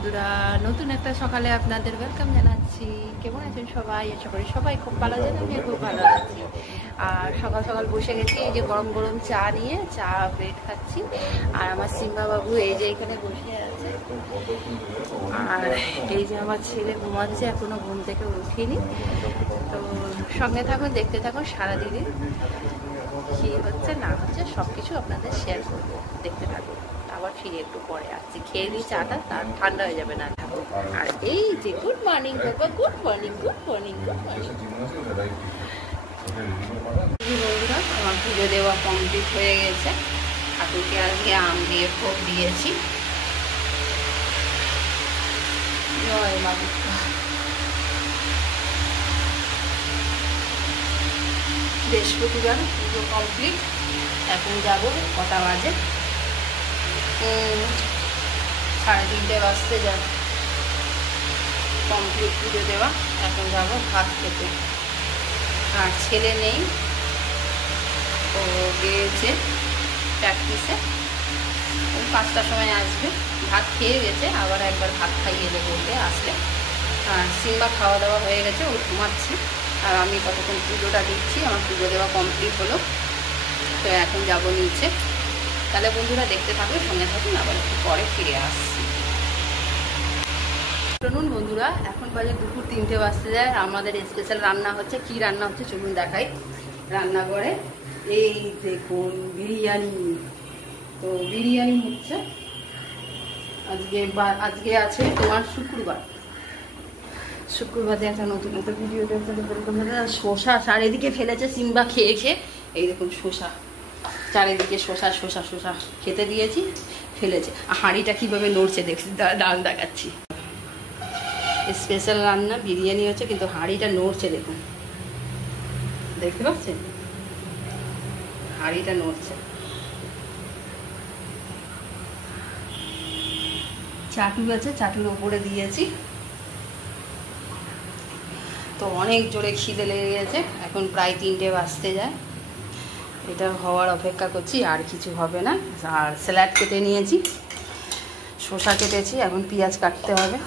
বন্ধুরা, নতুন একটা সকালে আপনাদের ওয়েলকাম জানাচ্ছি। কেমন আছেন সবাই? আশা করি সবাই খুব ভালো আছেন, আমিও খুব ভালো আছি। আর সকাল সকাল বসে গেছি, এই যে গরম গরম চা নিয়ে, চা ব্রেড খাচ্ছি। আর আমার সিম্বা বাবু এই যে এখানে বসে আছে, আর এই যে আমার ছেলে ঘুমাচ্ছে, এখনো ঘুম থেকে উঠিনি। তো সঙ্গে থাকুন, দেখতে থাকুন, সারাদিনে কি হচ্ছে না হচ্ছে সব কিছু আপনাদের শেয়ার করবো, দেখতে থাকুন। আবার ফিরে একটু পরে আসছি, খেয়ে দিই চাটা, তার ঠান্ডা হয়ে যাবে না থাকুন। আর এই যে গুড মর্নিং বাবা, good morning, good morning, good morning. বন্ধুরা, আমার পুজো দেওয়া কমপ্লিট হয়ে গেছে। ঠাকুরকে আজকে আম দিয়ে ভোগ দিয়েছি। জয় মা দুর্গা। বৃহস্পতিবার পুজো কমপ্লিট। এখন যাব, কটা বাজে? 3:30 বাজতে যাব। কমপ্লিট পুজো দেওয়া, এখন যাব ভাত খেতে। আর ছেলে নেই, ও গিয়েছে প্র্যাকটিসে, ওই 5টার সময় আসবে। ভাত খেয়ে গেছে, আবার একবার ভাত খাইয়ে দেবো ওকে আসলে। আর সিম্বা খাওয়া দাওয়া হয়ে গেছে, ও ঘুমাচ্ছে। আর আমি কতক্ষণ পুজোটা দিচ্ছি, আমার পুজো দেওয়া কমপ্লিট হলো। তো এখন যাব নিচে। তাহলে বন্ধুরা দেখতে থাকুন, সঙ্গে থাকুন, আবার একটু পরে ফিরে আসছি। শুনুন বন্ধুরা, এখন বাজে দুপুর 3টে বাজতে যায়। আমাদের স্পেশাল রান্না হচ্ছে। কি রান্না হচ্ছে চলুন দেখাই। রান্নাঘরে এই দেখুন বিরিয়ানি। তো বিরিয়ানি হচ্ছে আজকে আছে তোমার শুক্রবারে একটা নতুন একটা ভিডিও দেখতে। শসা চারিদিকে ফেলেছে সিম্বা খেয়ে খেয়ে। এই দেখুন শসা চারিদিকে, শসা শসা শসা খেতে দিয়েছি, ফেলেছে। হাঁড়িটা কিভাবে নড়ছে দেখছি, ডাল দেখাচ্ছি। স্পেশাল রান্না বিরিয়ানি হচ্ছে, কিন্তু হাঁড়িটা নড়ছে দেখুন, দেখতে পাচ্ছেন? হাঁড়িটা নড়ছে। চাটু আছে, চাটুর ওপরে দিয়েছি। তো অনেক জোরে খিদে লেগে গেছে, এখন প্রায় 3টে বাজতে যায়। এটা হওয়ার অপেক্ষা করছি, আর কিছু হবে না। আর স্যালাড কেটে নিয়েছি, শসা কেটেছি, এখন পেঁয়াজ কাটতে হবে।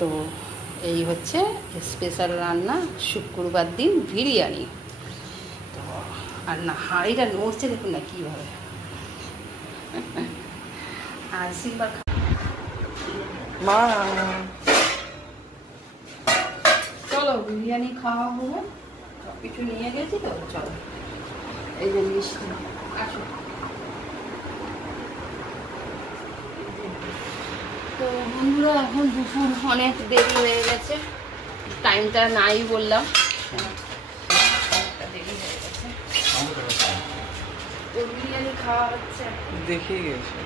তো এই হচ্ছে স্পেশাল রান্না শুক্রবার দিন, বিরিয়ানি। তো আর না, হাঁড়িটা নড়ছে দেখুন না কীভাবে। আর সিম্বার মা, চলো বিরিয়ানি খাওয়া হলো, সব কিছু নিয়ে গেছি। তো চলো, এই যে মিষ্টি, আসো। তো বন্ধুরা, এখন দুপুর অনেক দেরি হয়ে গেছে, টাইমটা নাই বললাম, দেরি হয়ে গেছে। তো বিরিয়ানি খাওয়া হচ্ছে, দেখে গেছে।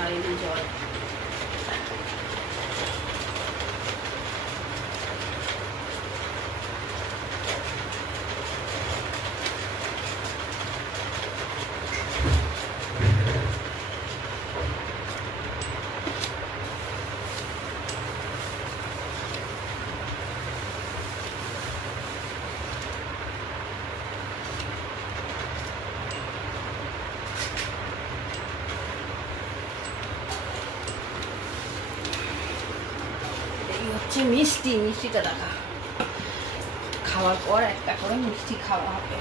আর এই জল। হচ্ছে মিষ্টিটা দেখা, খাওয়ার পর একটা করে মিষ্টি খাওয়া হবে।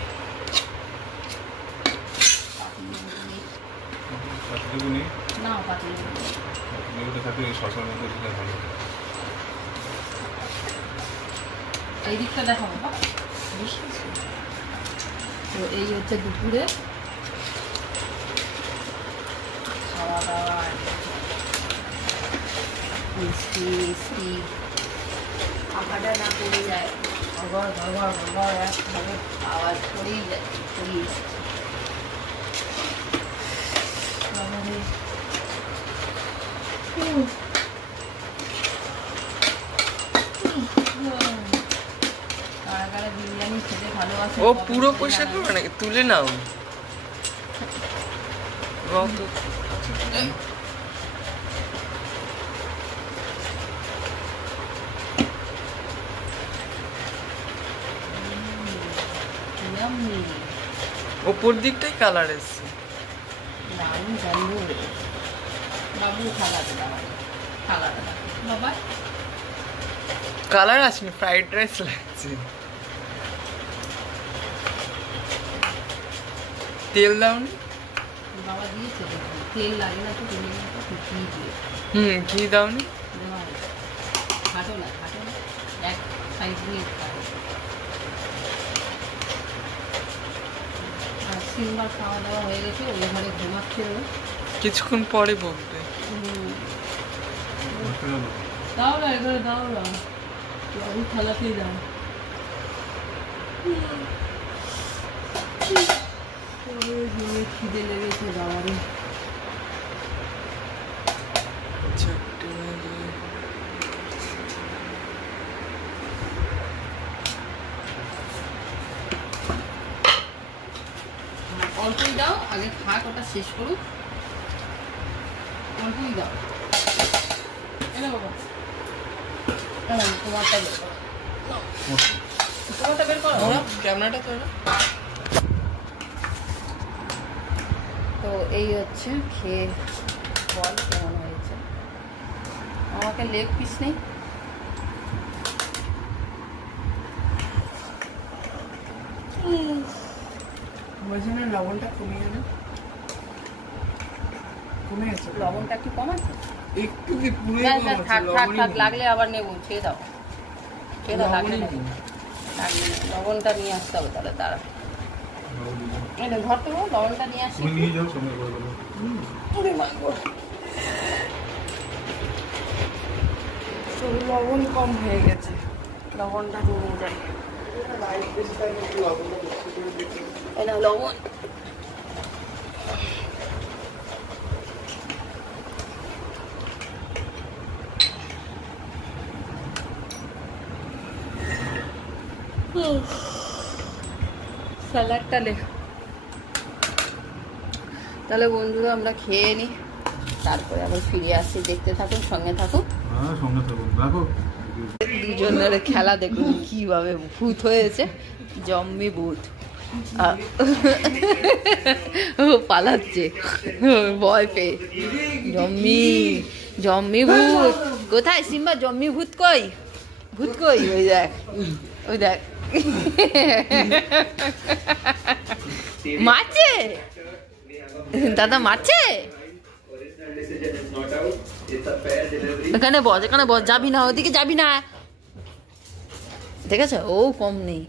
না এই দিকটা দেখাবো। তো এই হচ্ছে দুপুরে খাওয়া দাওয়া, মিষ্টি মিষ্টি খাবারটা না পড়ে যায়, ঘর একভাবে আওয়াজ করেই যায়, ছড়িয়ে যাচ্ছে। বিরিয়ানি খেতে ভালোবাসে। ও পুরো পয়সা করবে নাকি? তুলে নাও। ইয়াম্মি। ওপর দিকটাই কালার এসছে। দারুণ গন্ধ। বাবু খালাতে দাও, খালাতে দাও বাবা। কালার আসেনি, ফ্রাইড রাইস লাগছে। তেল দাওনি? বাবা দিয়েছে, তেল লাগে না তো, তুমি ঘি দিয়ে। ঘি দাওনি? খাটো না, খাটো না, এক সাইড দিয়ে খাটো। আর সিম্বার খাওয়া দাওয়া হয়ে গেছে, ওই ঘরে ঘুমাচ্ছে ও। কিছুক্ষণ পরে বলবে। দাও না, এখানে দাও না, বাবু খালাতেই দাও। খিদে লেগেছে বাবারে। অল্পই দাও, আগে খাক, ওটা শেষ করুক। অল্পই দাও। এনে বাবা, তোমারটা বের করো, তোমারটা বের করো। ক্যামেরাটা তো তো এই হচ্ছে, খেয়ে বল কেমন হয়েছে। আমাকে লেগ পিস নেই। লবণটা কমে গেল, কমে গেছে। লবণটা একটু কম আছে, একটু কি পুরো থাক থাক থাক, লাগলে আবার নেবো, ছেড়ে দাও, ছেড়ে দাও, লাগলে নেবো। লবণটা নিয়ে আসতে হবে তাহলে, তারা ঘর তো লবণটা নিয়ে আসি। লবণ কম হয়ে গেছে, লবণটা নিয়ে যাই। এটা লবণ। স্যালাডটা লে। তাহলে বন্ধুরা আমরা খেয়ে নিই, তারপরে আবার ফিরে আসছি। দেখতে থাকুন, সঙ্গে থাকুন। দুজনের খেলা দেখুন কিভাবে ভূত হয়েছে, জম্মি ভূত। ও পালাচ্ছে ভয় পেয়ে। জম্মি, জম্মি ভূত কোথায়? সিম্বা জম্মি ভূত কই? ভূত কই? ওই দেখ, ওই দেখ, মারছে দাদা, মারছে। এখানে বস, এখানে বস, যাবি না ওদিকে, যাবি না। ঠিক আছে, ও কম নেই।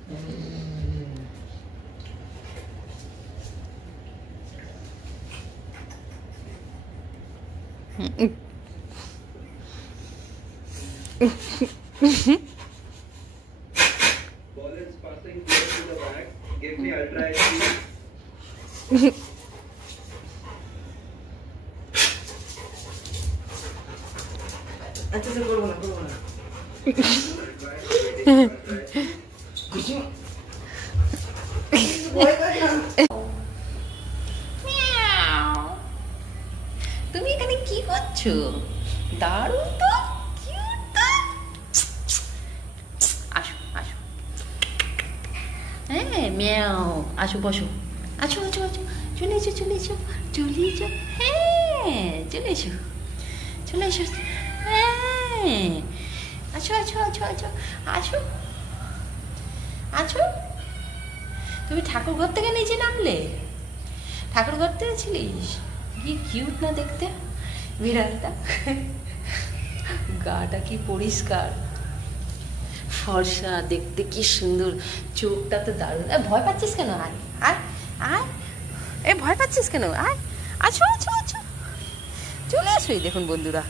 আচ্ছা করবো না, করবো না। তুমি এখানে কি করছো? দারুণ তো, কিউট তো। আসো আসো, হ্যাঁ মিয়াও, আসো বসো, আসো আসো আসো, চলে এসো চলে এসো চলে এসো, হ্যাঁ চলে এসো চলে এসো, হ্যাঁ আসো আসো আসো আসো আসো আসো। তুমি ঠাকুর ঘর থেকে নিচে নামলে? ঠাকুর ঘর থেকে ছিলিস? কি কিউট না দেখতে বিড়ালটা, গাটা কি পরিষ্কার, ফর্সা দেখতে, কি সুন্দর, চোখটা তো দারুণ। ভয় পাচ্ছিস কেন? আয় আয় আয়, এ ভয় পাচ্ছিস কেন? আয়, আছো আছো আছো, চলে আসোই। দেখুন বন্ধুরা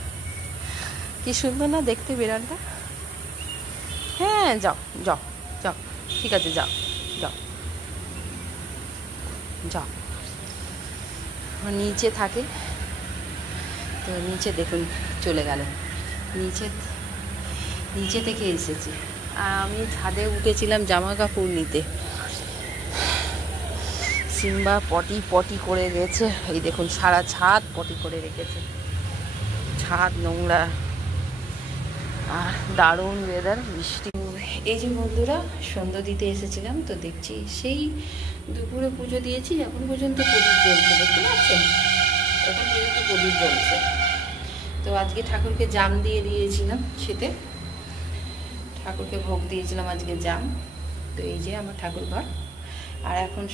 কি সুন্দর না দেখতে বিড়ালটা। হ্যাঁ যাও যাও যাও, ঠিক আছে যাও যাও যাও। নিচে থাকে তো, নিচে দেখুন চলে গেল, নিচে নিচে থেকে এসেছি। আমি ছাদে উঠেছিলাম জামা কাপড় নিতে। সিম্বা পটি পটি করে গেছে, এই দেখুন সারা ছাদ পটি করে রেখেছে, ছাদ নোংরা। আর দারুণ ওয়েদার, বৃষ্টি। এই যে বন্ধুরা সন্ধ্যা দিতে এসেছিলাম, তো দেখছি সেই দুপুরে পুজো দিয়েছি, এখন পর্যন্ত প্রদীপ জ্বলছে, দেখতে পাচ্ছেন এখন পর্যন্ত প্রদীপ জ্বলছে। তো আজকে ঠাকুরকে জাম দিয়ে দিয়েছিলাম শীতে, ঠাকুরকে ভোগ দিয়েছিলাম আজকে জাম। তো এই যে আমার ঠাকুর ঘর, আর এখন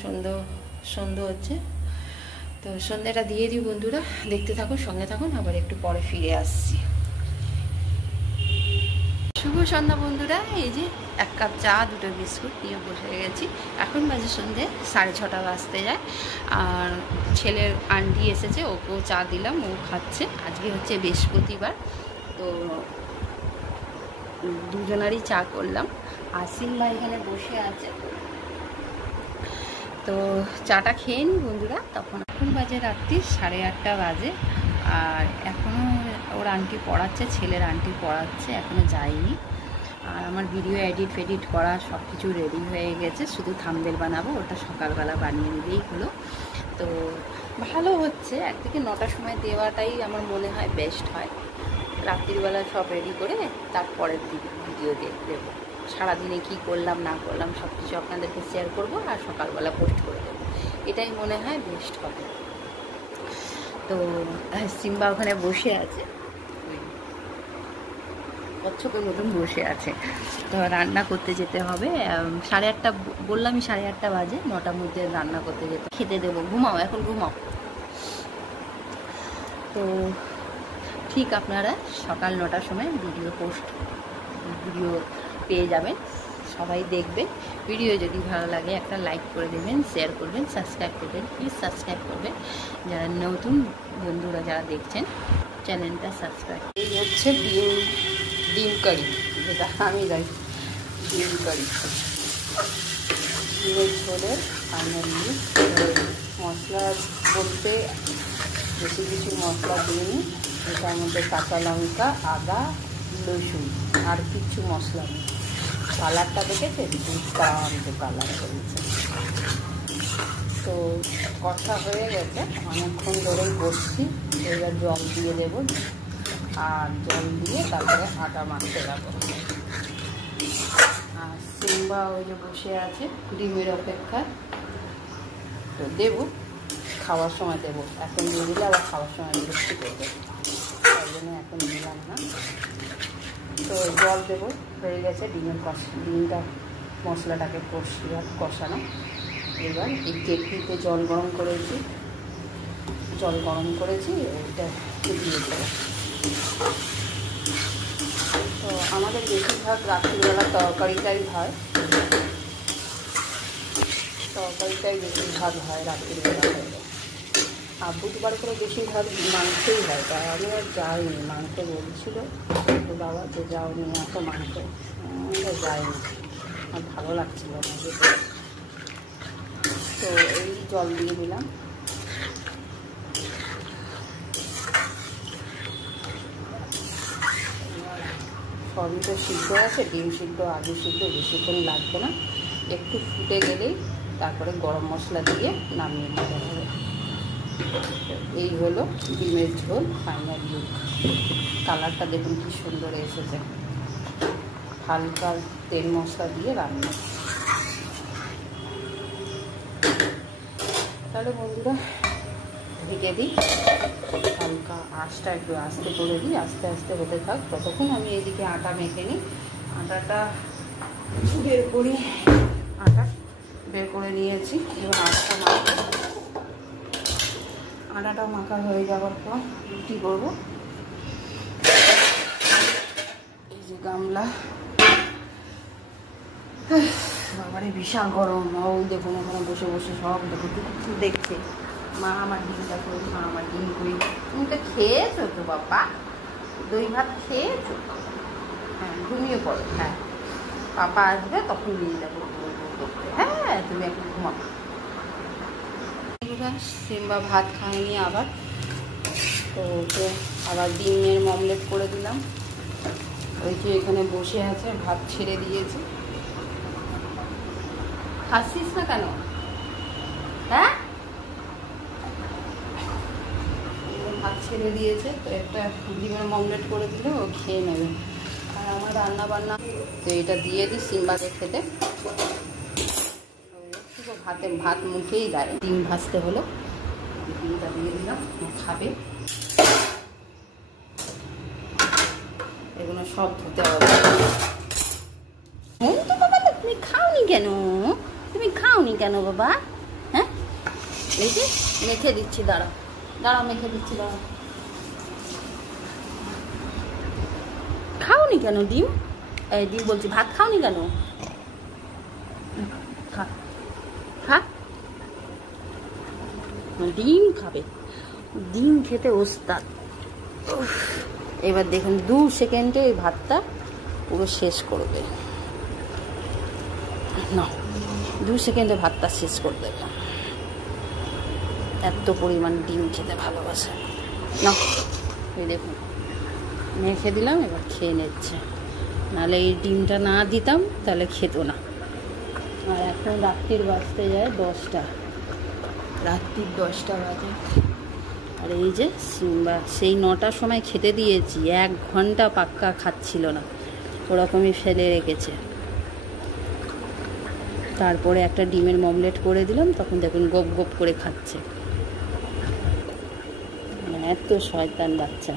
সন্ধ্যা হচ্ছে, তো সন্ধ্যাটা দিয়ে দিই বন্ধুরা, দেখতে থাকুন, সঙ্গে থাকুন, আবার একটু পরে ফিরে আসছি। শুভ সন্ধ্যা বন্ধুরা, এই যে 1 কাপ চা 2টো বিস্কুট নিয়ে বসে গেছি। এখন বাজে সন্ধ্যে 6:30 বাজতে যায়। আর ছেলের আন্টি এসেছে, ওকেও চা দিলাম, ও খাচ্ছে। আজকে হচ্ছে বৃহস্পতিবার, তো দুজনারই চা করলাম। আর সিম্বা এখানে বসে আছে, তো চাটা খেয়ে নিই বন্ধুরা। এখন বাজে রাত্রি 8:30 বাজে, আর এখনও ওর আন্টি পড়াচ্ছে, ছেলের আন্টি পড়াচ্ছে, এখনও যায়নি। আর আমার ভিডিও এডিট করা সব কিছু রেডি হয়ে গেছে, শুধু থাম্বনেল বানাবো, ওটা সকালবেলা বানিয়ে নিলেই হলো। তো ভালো হচ্ছে, একদিকে 9টার সময় দেওয়াটাই আমার মনে হয় বেস্ট হয়। রাত্রিবেলা সব রেডি করে তারপরের দিকে ভিডিও দেবো, সারাদিনে কি করলাম না করলাম সব কিছু আপনাদেরকে শেয়ার করব, আর সকালবেলা পোস্ট করে দেবো, এটাই মনে হয় বেস্ট হবে। তো সিম্বা ওখানে বসে আছে, কচ্ছপের মতন বসে আছে। তো রান্না করতে যেতে হবে, 8:30 বললামই, 8:30 বাজে, 9টার মধ্যে রান্না করতে যেতে, খেতে দেবো। ঘুমাও, এখন ঘুমাও। তো ঠিক আপনারা সকাল 9টার সময় ভিডিও পেয়ে যাবেন, সবাই দেখবেন। ভিডিও যদি ভালো লাগে একটা লাইক করে দেবেন, শেয়ার করবেন, সাবস্ক্রাইব করবেন, প্লিজ সাবস্ক্রাইব করবেন। যারা নতুন বন্ধুরা যারা দেখছেন চ্যানেলটা সাবস্ক্রাইব। এই হচ্ছে ডিম কারি, যেটা আমি যাই ডিম কারি, ডিমের ঝোলের ফাইনালি। মশলা বলতে বেশি কিছু মশলা দিইনি, এটার মধ্যে কাঁচা লঙ্কা, আদা, রসুন, আর কিছু মশলা নেই। কালারটা দেখেছে, দুর্দান্ত কালার করেছে। তো কষা হয়ে গেছে, অনেকক্ষণ ধরেই বসছি। এবার জল দিয়ে দেব, আর জল দিয়ে তারপরে আটা মাখতে যাবো। আর সিম্বা ওই যে বসে আছে ডিমের অপেক্ষায়, তো দেবো খাওয়ার সময় দেবো, এখন দিয়ে দিলে আবার খাওয়ার সময় বিরক্তি করবে, তাই জন্য এখন দিলাম না। তো জল দেবো, হয়ে গেছে ডিমটা মশলাটাকে কষানো। এবার এই কেটলিতে জল গরম করেছি, এটা দিয়ে দেবো। তো আমাদের বেশিরভাগ রাত্রিবেলা তরকারিটাই হয়, বেশিরভাগ হয় রাত্রিবেলা হলে। আর বুধবার করে বেশিরভাগ মাংসই হয়, তাই আমি আর যাইনি। মাংস বলছিল তো বাবা যে যাও নিয়ে আসো মাংস, যাইনি, আর ভালো লাগছিল না যেতে। তো এই জল দিয়ে দিলাম। সবই তো সিদ্ধ আছে, ডিম সিদ্ধ আলু সিদ্ধ, বেশিক্ষণ লাগবে না, একটু ফুটে গেলেই তারপরে গরম মশলা দিয়ে নামিয়ে দিতে হবে। এই হলো ডিমের ঝোল ফাইনাল লুক। কালারটা দেখুন কি সুন্দর এসেছে, হালকা তেল মশলা দিয়ে রান্না। তাহলে বন্ধুরা ঢেকে দিই, হালকা আঁচটা একটু আস্তে করে দিই, আস্তে আস্তে হতে থাক। ততক্ষণ আমি এদিকে আটা মেখে নিই। আটা বের করে নিয়েছি। এবার আটাটা মাখা হয়ে যাওয়ার পর রুটি করবো। এই যে গামলা, বাবারে বিশাল গরম। দেখুন ওখানে বসে বসে সব দেখছে, মা আমার ডিমটা করি, মা আমার ডিম করি। তুমি তো খেয়েছো তো বাবা, দই ভাত খেয়েছো? হ্যাঁ, ঘুমিয়ে পড়ো। হ্যাঁ, পাপা আসবে তখন নিয়ে যাবো। হ্যাঁ, তুমি এখন ঘুমাও। সিম্বা ভাত খায়নি আবার, তো ওকে আবার ডিমের অমলেট করে দিলাম। ওই যে এখানে বসে আছে, ভাত ছেড়ে দিয়েছে। খাচ্ছিস না কেন? হ্যাঁ, ভাত ছেড়ে দিয়েছে, তো একটা ডিমের অমলেট করে দিলে ও খেয়ে নেবে। আর আমার রান্না বান্না তো এটা দিয়ে দিই সিম্বাকে খেতে। ভাত মুখেই দেয়, ডিম ভাজতে হলো, ডিমটা দিয়ে দিলাম, খাবে। এগুলো সব ধুতে হবে। তো বাবা তুমি খাওনি কেন? তুমি খাওনি কেন বাবা? হ্যাঁ, এই যে মেখে দিচ্ছি, দাঁড়াও দাঁড়াও মেখে দিচ্ছি, দাঁড়াও। খাওনি কেন ডিম? এই ডিম বলছি, ভাত খাওনি কেন? খা খা, ডিম খাবে, ডিম খেতে ওস্তাদ। এবার দেখুন 2 সেকেন্ডে ওই ভাতটা পুরো শেষ করবে না, 2 সেকেন্ডে ভাতটা শেষ করে দেবে। এত পরিমাণ ডিম খেতে ভালোবাসে না। এই দেখুন মেখে দিলাম, এবার খেয়ে নিচ্ছে। নাহলে এই ডিমটা না দিতাম তাহলে খেত না। আর এখন রাত্রির বাজতে যায় 10টা, রাত্রির 10টা বাজে। আর এই যে সিম্বা সেই 9টার সময় খেতে দিয়েছি, 1 ঘন্টা পাক্কা খাচ্ছিল না, ওরকমই ফেলে রেখেছে। তারপরে একটা ডিমের মমলেট করে দিলাম, তখন দেখুন গপ গপ করে খাচ্ছে। এত শয়তান বাচ্চা।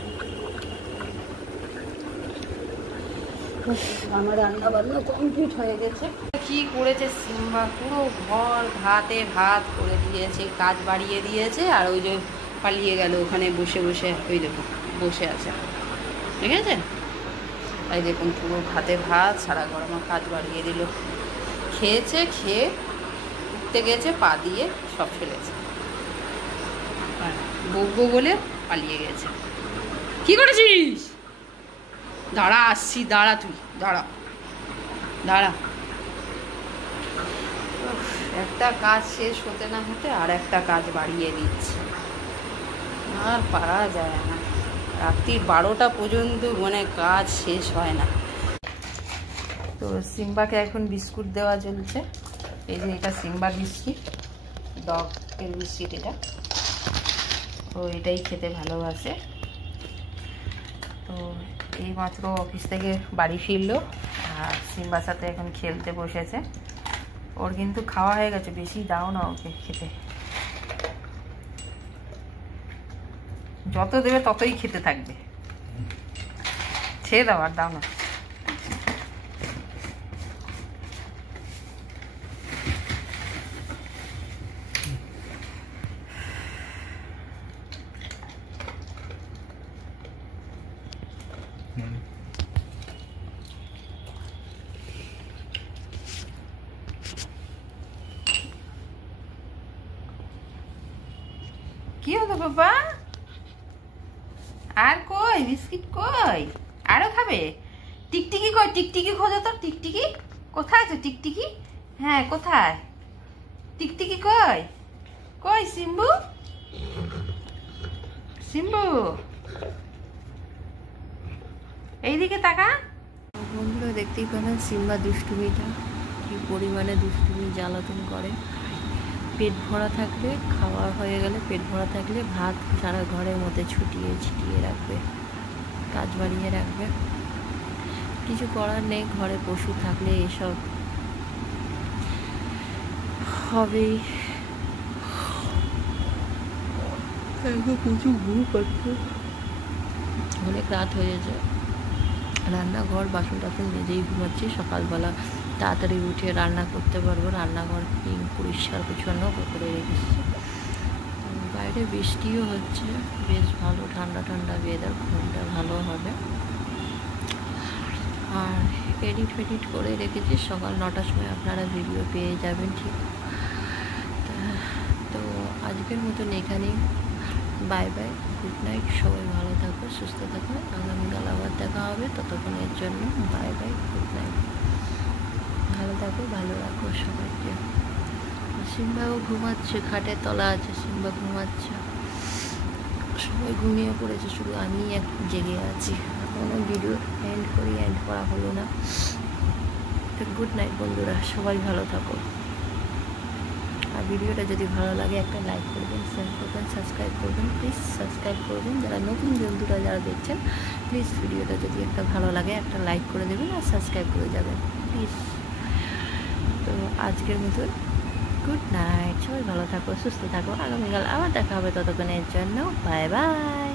আমার রান্না বান্না কমপ্লিট হয়ে গেছে। কি করেছে সিম্বা, পুরো ঘর ভাতে ভাত করে দিয়েছে, কাজ বাড়িয়ে দিয়েছে। আর ওই যে পালিয়ে গেল, ওখানে বসে বসে ওই দেখুন বসে আছে, ঠিক আছে। এই দেখুন পুরো ভাতে ভাত, সারা গরমা কাজ বাড়িয়ে দিল। খেয়েছে, খেয়ে উঠতে গেছে, পা দিয়ে সব ফেলেছে, বকবো বলে পালিয়ে গেছে। কি করেছিস? দাঁড়া আসছি, দাঁড়া তুই, দাঁড়া দাঁড়া। একটা কাজ শেষ হতে না হতে আর একটা কাজ বাড়িয়ে দিচ্ছে, আর পারা যায় না। রাত্রি 12টা পর্যন্ত মানে কাজ শেষ হয় না। তো সিম্বাকে এখন বিস্কুট দেওয়া চলছে। এই যে এটা সিম্বার বিস্কিট, ডগের বিস্কিট এটা। তো এটাই খেতে ভালোবাসে। তো এইমাত্র অফিস থেকে বাড়ি ফিরলো, আর সিম্বার সাথে এখন খেলতে বসেছে। ওর কিন্তু খাওয়া হয়ে গেছে, বেশি দাও না ওকে খেতে, যত দেবে ততই খেতে থাকবে। ছেড়ে দাও, আর দাও না। কি হলো বাবা? আর কই বিস্কিট কই? আরো খাবে? টিকটিকি কই? টিকটিকি খোঁজো তো, টিকটিকি কোথায় আছে? টিকটিকি, হ্যাঁ কোথায় টিকটিকি? কই কই সিম্বু? সিম্বু এইদিকে তাকা। বন্ধুরা দেখতেই পেলেন সিম্বা দুষ্টুমিটা, কি পরিমাণে দুষ্টুমি জ্বালাতন করে। পেট ভরা থাকলে, খাওয়া হয়ে গেলে পেট ভরা থাকলে ভাত সারা ঘরের মধ্যে ছুটিয়ে ছিটিয়ে রাখবে, কাজ বাড়িয়ে রাখবে। কিছু করার নেই, ঘরে পশু থাকলে এসব হবেই। প্রচুর ঘুম পাচ্ছে, অনেক রাত হয়েছে। রান্নাঘর বাসন টাসন নিজেই ঘুমাচ্ছি। সকালবেলা তাড়াতাড়ি উঠে রান্না করতে পারবো। রান্নাঘর পরিষ্কার পরিচ্ছন্ন করে রেখেছি। বাইরে বৃষ্টিও হচ্ছে, বেশ ভালো ঠান্ডা ঠান্ডা ওয়েদার, ঘুমটা ভালো হবে। আর এডিট ফেডিট করে রেখেছি, সকাল 9টার সময় আপনারা ভিডিও পেয়ে যাবেন, ঠিক। তো আজকের মতন এখানেই, বাই বাই, গুড নাইট। সবাই ভালো থাকো, সুস্থ থাকো। আগামীকাল আবার দেখা হবে, ততক্ষণের জন্য বাই বাই, গুড নাইট। ভালো থাকো, ভালো রাখো সবাইকে। সিম্বাও ঘুমাচ্ছে, খাটের তলা আছে, সিম্বা ঘুমাচ্ছে, সবাই ঘুমিয়ে পড়েছে, শুধু আমি একটু জেগে আছি। কোনো ভিডিও এন্ড করা হলো না। তো গুড নাইট বন্ধুরা, সবাই ভালো থাকো। আর ভিডিওটা যদি ভালো লাগে একটা লাইক করবেন, শেয়ার করবেন, সাবস্ক্রাইব করবেন, প্লিজ সাবস্ক্রাইব করবেন। যারা নতুন বন্ধুরা যারা দেখছেন প্লিজ ভিডিওটা যদি একটা ভালো লাগে একটা লাইক করে দেবেন আর সাবস্ক্রাইব করে যাবেন প্লিজ। তো আজকের মতো গুড নাইট, সবাই ভালো থাকো, সুস্থ থাকো, আগামীকাল আবার দেখা হবে, ততক্ষণের জন্য বাই বাই।